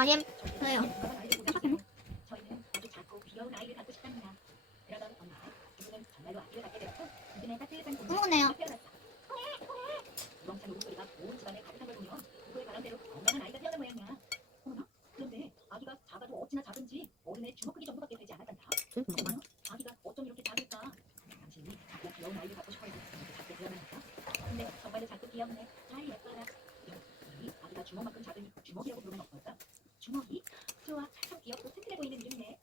아님. 저예요. 깜빡했네. 저희는 아주 작고 귀여운 아이를 갖고 싶답니다. 그러던 어느 날 누구는 정말로 아기를 갖게 되었고 이듬해 따뜻한 어머네요. 태어났다. 우렁찬 울음소리가 온 집안에 가득한 걸 보며 누구의 바람대로 건강한 아이가 태어난 모양이야. 어머나? 그런데 아기가 작아도 어찌나 작은지 어른의 주먹 크기 정도밖에 되지 않았단다. 어머나? 아기가 어쩜 이렇게 작을까? 당신이 작고 귀여운 아이를 갖고 싶어해서 이렇게 작게 태어났을까? 근데 정말로 작고 귀엽네. 잘 예뻐라. 이 아기가 주먹만큼 작으니 주먹이라고 부르면 어떨까? 주먹이? 좋아, 참 귀엽고 튼튼해 보이는 이름이네.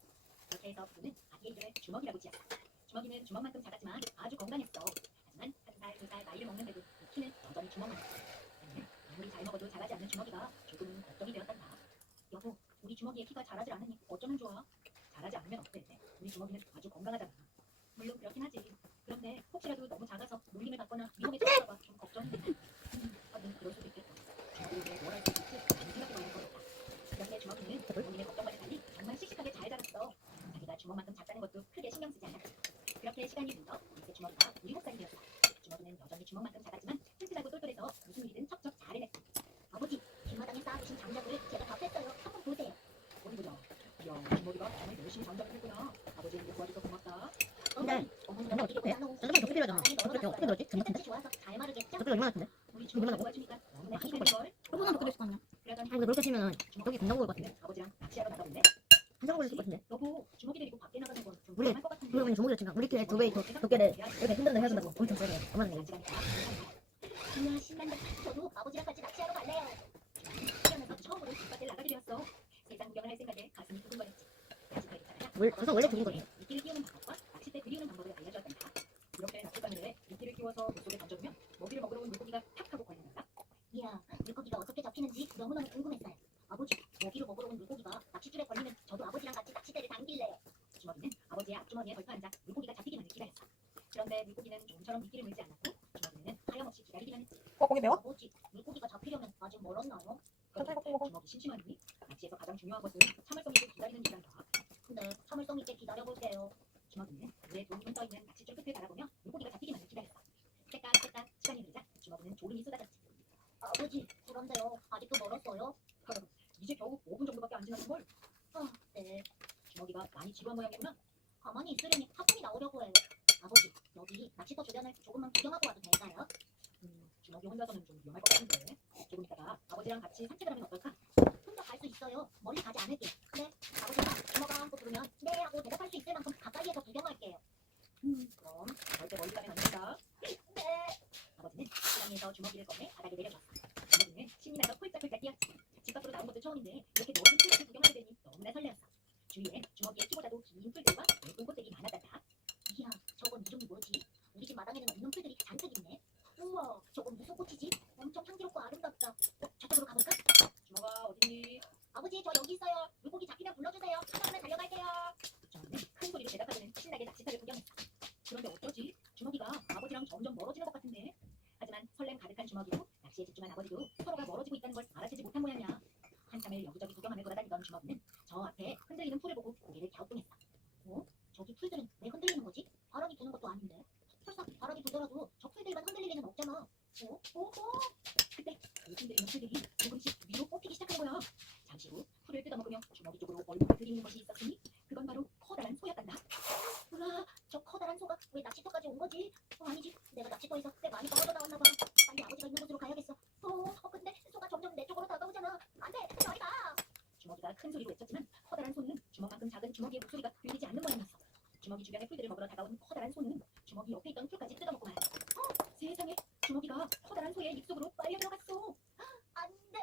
그렇게 해서 부부는 아기의 이름을 주먹이라고 지었다. 주먹이는 주먹만큼 작았지만 아주 건강했어. 하지만 한 살, 두 살 나이를 먹는데도 키는 여전히 주먹만했어. 아무리 잘 먹어도 자라지 않는 주먹이가 조금은 걱정이 되었단다. 여보, 우리 주먹이의 키가 자라질 않으니 어쩌면 좋아? 자라지 않으면 어때? 우리 주먹이는 아주 건강하잖아. 물론 그렇긴 하지. 그런데 혹시라도 너무 작아서 놀림을 받거나 위험에 처할까봐 좀 걱정이 돼. 하긴 그럴 수도 있겠다. 주먹이에게 뭘 할 수 있을지 많이 생각해봐야 할 것 같다. 그런데 주먹이는 부모님의 걱정과는 달리 정말 씩씩하게 잘 자랐어. 자기가 주먹만큼 작다는 것도 크게 신경 쓰지 않았다. 그렇게 시간이 흘러 이제 주먹이가 7살이 되었다. 주먹이는 여전히 주먹만큼 작았지만 튼튼하고 똘똘해서 무슨 일이든 척척 잘 해냈다. 아버지, 뒷마당에 쌓아두신 장작을 제가 다 뺐어요. 한번 보세요. 어디 보자. 이야, 주먹이가 정말 열심히 장작을 했구나. 아버지에게 도와줘서 고맙다. 근데 어머니가 장작 어떻게 빼? 장작 어떻게 필요하잖아. 어떻게 넣었지? 금 같은데? 좋아서 잘 마르겠죠? 저쪽이 얼마나 같은데? 우리 주먹이 도와주니까 너무나 힘든 걸. 조금만 더 끓일 수 있거든요. 그러던 아 근데 그렇게 치면은 저기 금방 구울 것 같은데? 아버지랑 낚시하러 나가는데 한 시간 걸릴 것 같은데? 여보, 주먹이 데리고 밖에 나가는 건좀 우리 위험할 것 같은데. 그리고 그냥 주먹이를 치면 우리끼리 두배의 두께를 이렇게 흔들어 해야 된다고 엄청 세게 얼마나 되겠지? 우와, 신난다. 저도 아버지랑 같이 낚시하러 갈래요. 태어나서 처음으로 바깥에 나가게 되었어. 세상 구경을 할 생각에 가슴이 두근거렸지. 낚싯대 있잖아. 저도 원래 죽은 거지. 미끼를 끼우는 방법과 낚싯대 들이우는 방법을 알려주었단다. 이렇게 낚싯바늘에 미끼를 끼워서 물속에 던져두면 먹이를 먹으러 온 물고기가 탁 하고 걸린단다. 이야, 물고기가 어떻게 잡히는지 너무너무 궁금했어요. 아버지, 먹이를 먹으러 온 물고기가 낚싯줄에 걸리면 저도 아버지랑 같이 낚싯대를 당길래요. 주먹이는 아버지의 앞주머니에 걸터 앉아 물고기가 잡히기만을 기다렸어. 그런데 물고기는 좀처럼 미끼를 물지 않았고 주먹이는 하염없이 기다리기만 했지. 고기 매워? 아버지, 물고기가 잡히려면 아직 멀었나요? 천천히 볶고 먹어. 주먹이 심심하니 낚시에서 가장 중요한 것은 참을성 있게 기다리는 일이란다. 네, 참을성 있게 기다려볼게요. 주먹이는 물에 둥둥 떠있는 낚싯줄 끝을 바라보며 물고기가 잡히기만을 기다렸어. 때깍때깍 시간이 흐르자 주먹이는 졸음이 쏟아졌지. 아버지, 그런데요. 아직도 멀었어요? 이제 겨우 5분 정도밖에 안 지났는걸? 아, 네. 주먹이가 많이 지루한 모양이구나. 가만히 있으려니 하품이 나오려고 해요. 아버지, 여기 낚시터 주변을 조금만 구경하고 와도 될까요? 주먹이 혼자서는 좀 위험할 것 같은데. 조금 있다가 아버지랑 같이 산책을 하면 어떨까? 혼자 갈 수 있어요. 멀리 가지 않을게요. 네, 아버지가 주먹아 하고 부르면 네 하고 대답할 수 있을 만큼 가까이에서 구경할게요. 그럼 절대 멀리 가면 안 된다. 네. 아버지는 시장에서 주먹이를 꺼내 바닥에 내려줬어. 주먹이는 신이 나서 폴짝폴짝 뛰었지. 집 밖으로 나온 것도 처음인데 이렇게 멋진 풀밭을 구경하게 되니 너무나 설레었어. 주위에 주먹이의 키보다도 긴 풀들과 예쁜 꽃들이 많았단다. 이야, 저건 이름이 뭐지? 우리 집 마당에는 없는 풀들이 잔뜩 있네. 우와, 저건 무슨 꽃이지? 엄청 향기롭고 아름답다. 저쪽으로 가볼까? 주먹아, 어딨니? 아버지, 저 여기 있어요. 물고기 잡히면 불러주세요. 하나하나 달려갈게요. 주먹이는 큰 소리로 대답하고는 신나게 낚시터를 구경했어. 그런데 어쩌지? 주먹이가 아버지랑 점점 멀어지는 것 같은데. 하지만 설렘 가득한 주먹이로 낚시에 집중한 아버지도 서로가 멀어지고 있다는 걸 알아채지 못한 모양이야. 한참을 여기저기 구경하며 돌아다니던 주먹이는 저 앞에 흔들리는 풀을 보고 고개를 갸우뚱했어. 어? 저기 풀들은 왜 흔들리는 거지? 바람이 부는 것도 아닌데. 설사 바람이 불더라도 저 풀들만 흔들릴 리는 없잖아. 오호! 그때 그 흔들리는 풀들이 조금씩 위로 뽑히기 시작한 거야. 잠시 후 풀을 뜯어먹으며 주먹이 쪽으로 얼굴을 들이는 것이 있었으니 그건 바로 커다란 소였단다. 으아, 저 커다란 소가 왜 낚시터까지 온 거지? 아니지, 내가 낚시터에서 꽤 많이 떨어져 나왔나 봐. 빨리 아버지가 있는 곳으로 가야겠어. 근데 소가 점점 내 쪽으로 다가오잖아. 안 돼, 저리 가! 주먹이가 큰 소리로 외쳤지만 커다란 소는 주먹만큼 작은 주먹이의 목소리가 들리지 않는 모양이었어. 주먹이 주변의 풀들을 먹으러 다가온 커다란 소는 주먹이 옆에 있던 풀까지 뜯어먹고 말았어. 세상에, 주먹이가 커다란 소의 입속으로 빨려 들어갔어. 안 돼,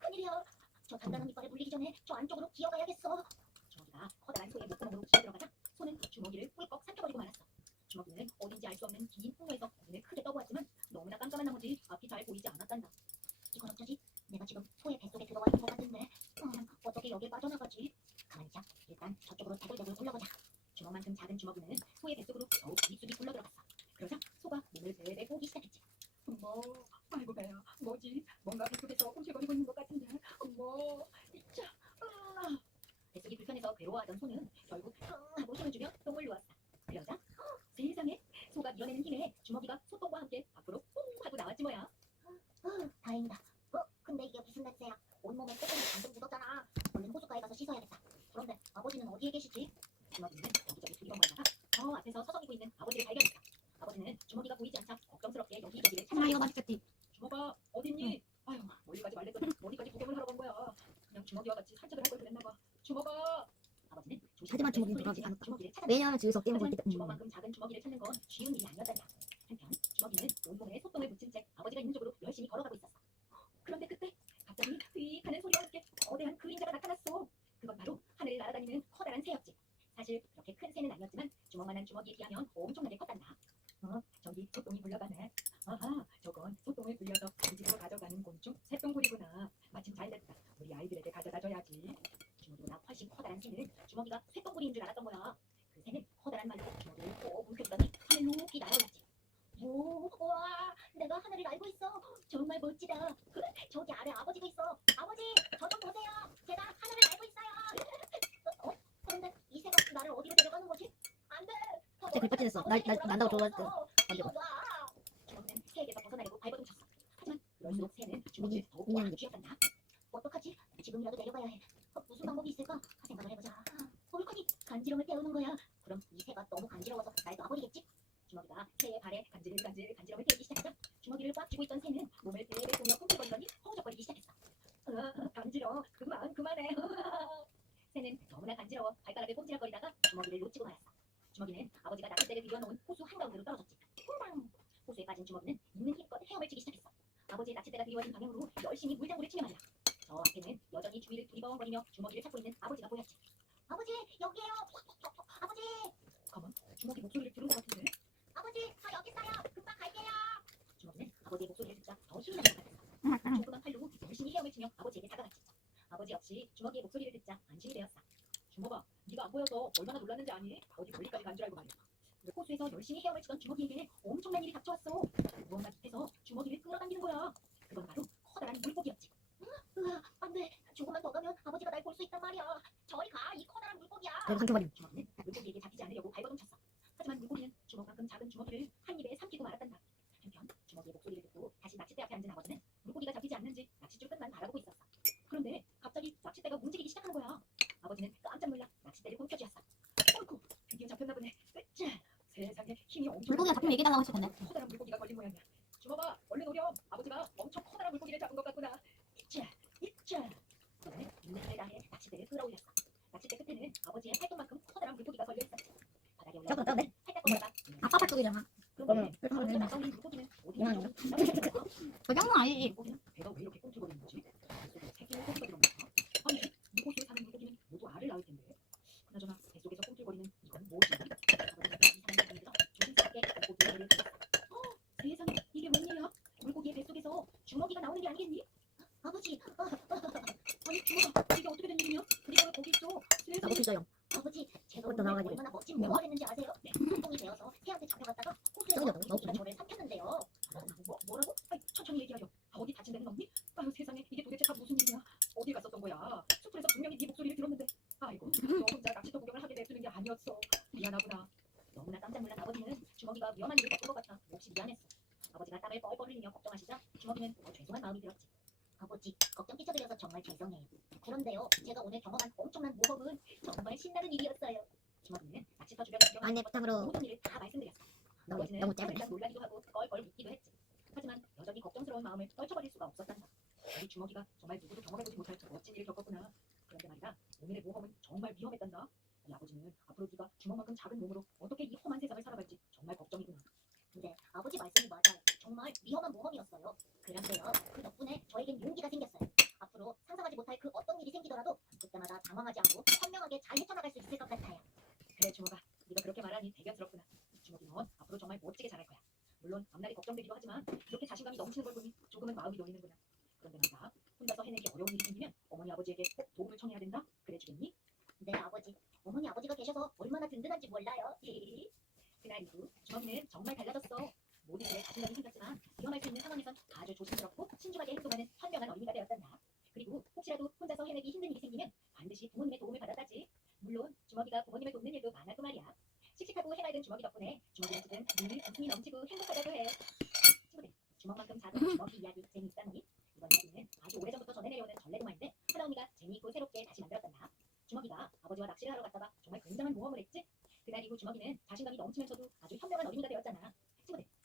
큰일이야. 저 단단한 이빨에 물리기 전에 저 안쪽으로 기어가야겠어. 주먹이가 커다란 소의 목구멍으로 기어 들어가자 소는 주먹이를 꿀꺽 삼켜버리고 말았어. 주먹이는 어딘지 알 수 없는 긴 풍로에서 눈을 크게 떠보았지만 너무나 깜깜한 나머지 앞이 잘 보이지 않았단다. 이건 어쩌지? 내가 지금 소의 뱃속에 들어와 있는 것 같은데 어떻게 여길 빠져나가지? 가만히 있자. 일단 저쪽으로 대굴대굴 굴러보자. 주먹만큼 작은 주먹이는 소의 뱃속으로 더욱 깊숙이 굴러들어갔어. 그러자 소가 몸을 베베 꼬기 시작했지. 아이고 배야, 뭐지? 뭔가 뱃속에서 꿈틀거리고 있는 것 같은데. 이차, 뱃속이 불편해서 괴로워하던 소는 결국 하고 힘을 주며 똥을 누웠어. 그러자 세상에, 소가 밀어내는 힘에 주먹이가 소똥과 함께 밖으로 퐁 하고 나왔지 뭐야. 숲에서 서성이고 있는 아버지를 발견했다. 아버지는 주먹이가 보이지 않자 걱정스럽게 여기저기를 엄마 이거 찾아봤다. 맛있겠지. 주먹아 어딨니? 아유 멀리 가지 말랬더니 어디까지 구경을 하러 간 거야. 그냥 주먹이와 같이 산책을 할 걸 그랬나 봐. 주먹아. 아버지는 하지만 주먹이는 조심스럽게 돌아가지 않았다. 주먹이를 찾았다. 왜냐하면 주유소 게임 볼 하지만 때. 주먹만큼 작은 주먹이를 찾는 건 쉬운 일이 아니었단다. 한편 주먹이는 온몸에 소똥을 묻힌 채 아버지가 있는 쪽으로 열심히 걸어가고 있었어. 그런데 그때 갑자기 휙 하는 소리와 함께 거대한 그림자가 나타났어. 그건 바로 하늘을 날아다니는 커다란 새였지. 사실 그렇게 큰 새는 아니었지만 주먹만한 주먹이에 비하면 엄청나게 컸단다. 저기 소똥이 굴러가네. 아하, 저건 소똥을 굴려서 간식으로 가져가는 곤충 새똥구리구나. 마침 잘 됐다. 우리 아이들에게 가져다 줘야지. 주먹이보다 훨씬 커다란 새는 주먹이가 새똥구리인 줄 알았던 거야. 그 새는 커다란 말로 주먹이를 꼭 움켜쥐더니 하늘 높이 날아올랐지. 우와, 내가 하늘을 날고 있어. 정말 멋지다. 저기 아래 아버지도 있어. 아버지, 저 좀 보세요. 제가 하늘을 날고 있어요. 그런데 이 새가 나를 어디로 데려가는 거지? 안 돼. 쟤 글빠지냈어. 날 난다고 좋아했던. 이거 놔. 주먹은 새에게서 벗어나려고 발버둥 쳤어. 하지만 그럴수록 새는 주먹을 미니, 더욱 미니언 꽉 쥐었단다. 어떡하지? 지금이라도 내려가야 해. 무슨 방법이 있을까? 생각을 해보자. 옳거니 간지럼을 태우는 거야. 그럼 이 새가 너무 간지러워서 날 놔버리겠지? 주먹이가 새의 발에 간질간질 간지럼을 태우기 시작했다. 주먹이를 꽉 쥐고 있던 새는 몸을 베베 보며 꿈틀거리더니 허우적거리기 시작했어. 간지러워. 그만해. 새는 너무나 간지러워 발가락을 꼼지락거리다가 주먹이를 놓치고 말았어. 주먹이는 아버지가 낚싯대를 들여놓은 호수 한가운데로 떨어졌지. 퐁당! 호수에 빠진 주먹이는 있는 힘껏 헤엄을 치기 시작했어. 아버지의 낚싯대가 그리워진 방향으로 열심히 물장구를 치며 말이야. 저 앞에는 여전히 주위를 두리번거리며 주먹이를 찾고 있는 아버지가 보였지. 아버지, 여기에요. 아버지. 가만, 주먹이 목소리를 들은 것 같은데. 아버지, 저 여기 있어요. 금방 갈게요. 주먹이는 아버지의 목소리를 듣자 더 힘이 나는 것 같았어. 조그만 팔로 열심히 헤엄을 치며 아버지에게 다가갔지. 아버지 역시 주먹이의 목소리를 듣자 안심이 되었어. 주먹아, 네가 안 보여서 얼마나 놀랐는지 아니? 어디 멀리까지 간 줄 알고 말이야. 호수에서 열심히 헤엄을 치던 주먹이에게 엄청난 일이 닥쳐왔어. 무언가 밑에서 주먹이를 끌어당기는 거야. 그건 바로 커다란 물고기였지. 안 돼. 조금만 더 가면 아버지가 날 볼 수 있단 말이야. 저리 가, 이 커다란 물고기야. 그래도 삼켜버림. 주먹이는 물고기에게 잡히지 않으려고 발버둥 쳤어. 하지만 물고기는 주먹만큼 작은 주먹이를 한 입에 삼키고 말았단다. 한편 주먹이의 목소리를 듣고 다시 낚싯대 앞에 앉은 아버지는 물고기가 잡히지 않는지 낚싯줄 끝만 바라보고 있었어. 그런데 갑자기 낚싯대가 움직이기 시작하는 거야. 아버지는 깜짝 놀라 낚싯대를 움켜쥐었어. 어이구, 드디어 잡혔나 보네. 으쌰, 세상에 힘이 엄청. 물고기가 잡히면 얘기달라고 했을 텐데. 커다란 물고기가 걸린 모양이야. 주먹아, 얼른 오렴. 아버지가 엄청 커다란 물고기를 잡은 것 같구나. 이차. 그런데 있는 힘을 다해 낚싯대를 끌어올렸어. 낚싯대 끝에는 아버지의 팔뚝만큼 커다란 물고기가 걸려 있었지. 바닥에 올라온 잠깐만, 팔딱거리다가 아빠 팔뚝이잖아. 그런데 그러면 저렇게 막아올린 물고기는 어디 이만한가? 있는 거야? 저 정도 아니지. 물고기는 배가 왜 이렇게 꿈틀거리는 거지? 뱃속에 새끼 물고기가 들어온 거야? 아니, 이 호수에 사는 물고기는 모두 알을 낳을 텐데. 그나저나 뱃속에서 꿈틀거리는 이건 뭐지? 아버지는 이상한 생각이 들어 조심스럽게 물고기의 배를 들었어. 세상에, 이게 웬일이야? 물고기의 뱃속에서 주먹이가 나오는 게 아니겠니? 아버지, 아니 주먹아, 이게 어떻게 된 일이냐? 그리고 왜 거기 있어? 나도 세상에. 진짜요. 아버지, 제가 그것도 오늘 나와가지고. 얼마나 멋진 뭘 했는지 아세요? 네, 똥이 되어서 새한테 잡혀갔다가 호수에서 똥이라고? 물고기가 저를 삼켰는데요. 뭐라고? 아이, 천천히 얘기하렴. 어디 다친 데는 없니? 아유 세상에, 이게 도대체 다 무슨 일이야? 어디 갔었던 거야? 숲에서 분명히 네 목소리를 들었는데. 아이고, 너 혼자 낚시터 구경을 하게 내두는 게 아니었어. 미안하구나. 너무나 깜짝 놀란 아버지는 주먹이가 위험한 일을 겪은 것 같아 몹시 미안했어. 아버지가 땀을 뻘뻘 흘리며 걱정하시자 주먹이는 더 죄송한 마음이 들었지. 아버지, 걱정 끼쳐드려서 정말 죄송해요. 그런데요, 제가 오늘 경험한 엄청난 모험은 정말 신나는 일이었어요. 주먹이는 낚시터 주변을 안내 구경하면서 부탁으로 모든 일을 다 말씀드렸어. 아버지는 너무 짧네. 살짝 놀라기도 하고 껄껄 웃기도 했지. 하지만 여전히 걱정스러운 마음을 떨쳐버릴 수가 없었단다. 우리 주먹이가 정말 누구도 경험해보지 못할 멋진 일을 겪었구나. 그런데 말이다, 오늘의 모험은 정말 위험했단다. 이 아버지는 앞으로 네가 주먹만큼 작은 몸으로 어떻게 이 험한 세상을 살아갈지 정말 걱정이구나. 근데 아버지 말씀이 맞아요. 정말 위험한 모험이었어요. 그런데요, 그 덕분에 저에겐 용기가 생겼어요. 앞으로 상상하지 못할 그 어떤 일이 생기더라도 그때마다 당황하지 않고 현명하게 잘 헤쳐나갈 수 있을 것 같아요. 그래 주먹아, 네가 그렇게 말하니 대견스럽구나. 주먹이 넌 앞으로 정말 멋지게 잘할 거야. 물론 앞날이 걱정되기도 하지만 이렇게 자신감이 넘치는 걸 보니 조금은 마음이 놓이는구나. 그런데 말이야, 혼자서 해내기 어려운 일이 생기면 어머니 아버지에게 꼭 도움을 청해야 된다. 그래 주겠니? 네 아버지. 어머니 아버지가 계셔서 얼마나 든든한지 몰라요. 그날 이후 주먹이는 정말 달라졌어. 모든 일에 자신감이 생겼지만 위험할 수 있는 상황에선 아주 조심스럽고 신중하게 행동하는 현명한 어린이가 되었단다. 그리고 혹시라도 혼자서 해내기 힘든 일이 생기면 반드시 부모님의 도움을 받았다지. 물론 주먹이가 부모님을 돕는 일도 많았고 말이야. 씩씩하고 해맑은 주먹이 덕분에 주먹이는 지금 늘 웃음이 넘치고 행복하다고 해. 친구들, 주먹만큼 작은 주먹이 이야기 재미있다니? 이번 이야기는 아주 오래전부터 전해 내려오는 전래동화인데 하나언니가 재미있고 새롭게 다시 만들었단다. 주먹이가 아버지와 낚시를 하러 갔다가 정말 굉장한 모험을 했지. 그날 이후 주먹이는 자신감이 넘치면서도 아주 현명한 어린이가 되었잖아.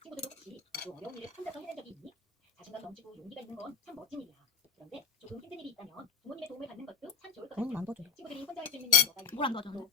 친구들도 혹시 아주 어려운 일을 혼자서 해낸 적이 있니? 자신감 넘치고 용기가 있는 건 참 멋진 일이야. 그런데 조금 힘든 일이 있다면 부모님의 도움을 받는 것도 참 좋을 것 같아. 부모님 안 도와줘요. 친구들이 혼자 할 수 있는 일은 뭐가 있니? 뭘 안 도와줘? 또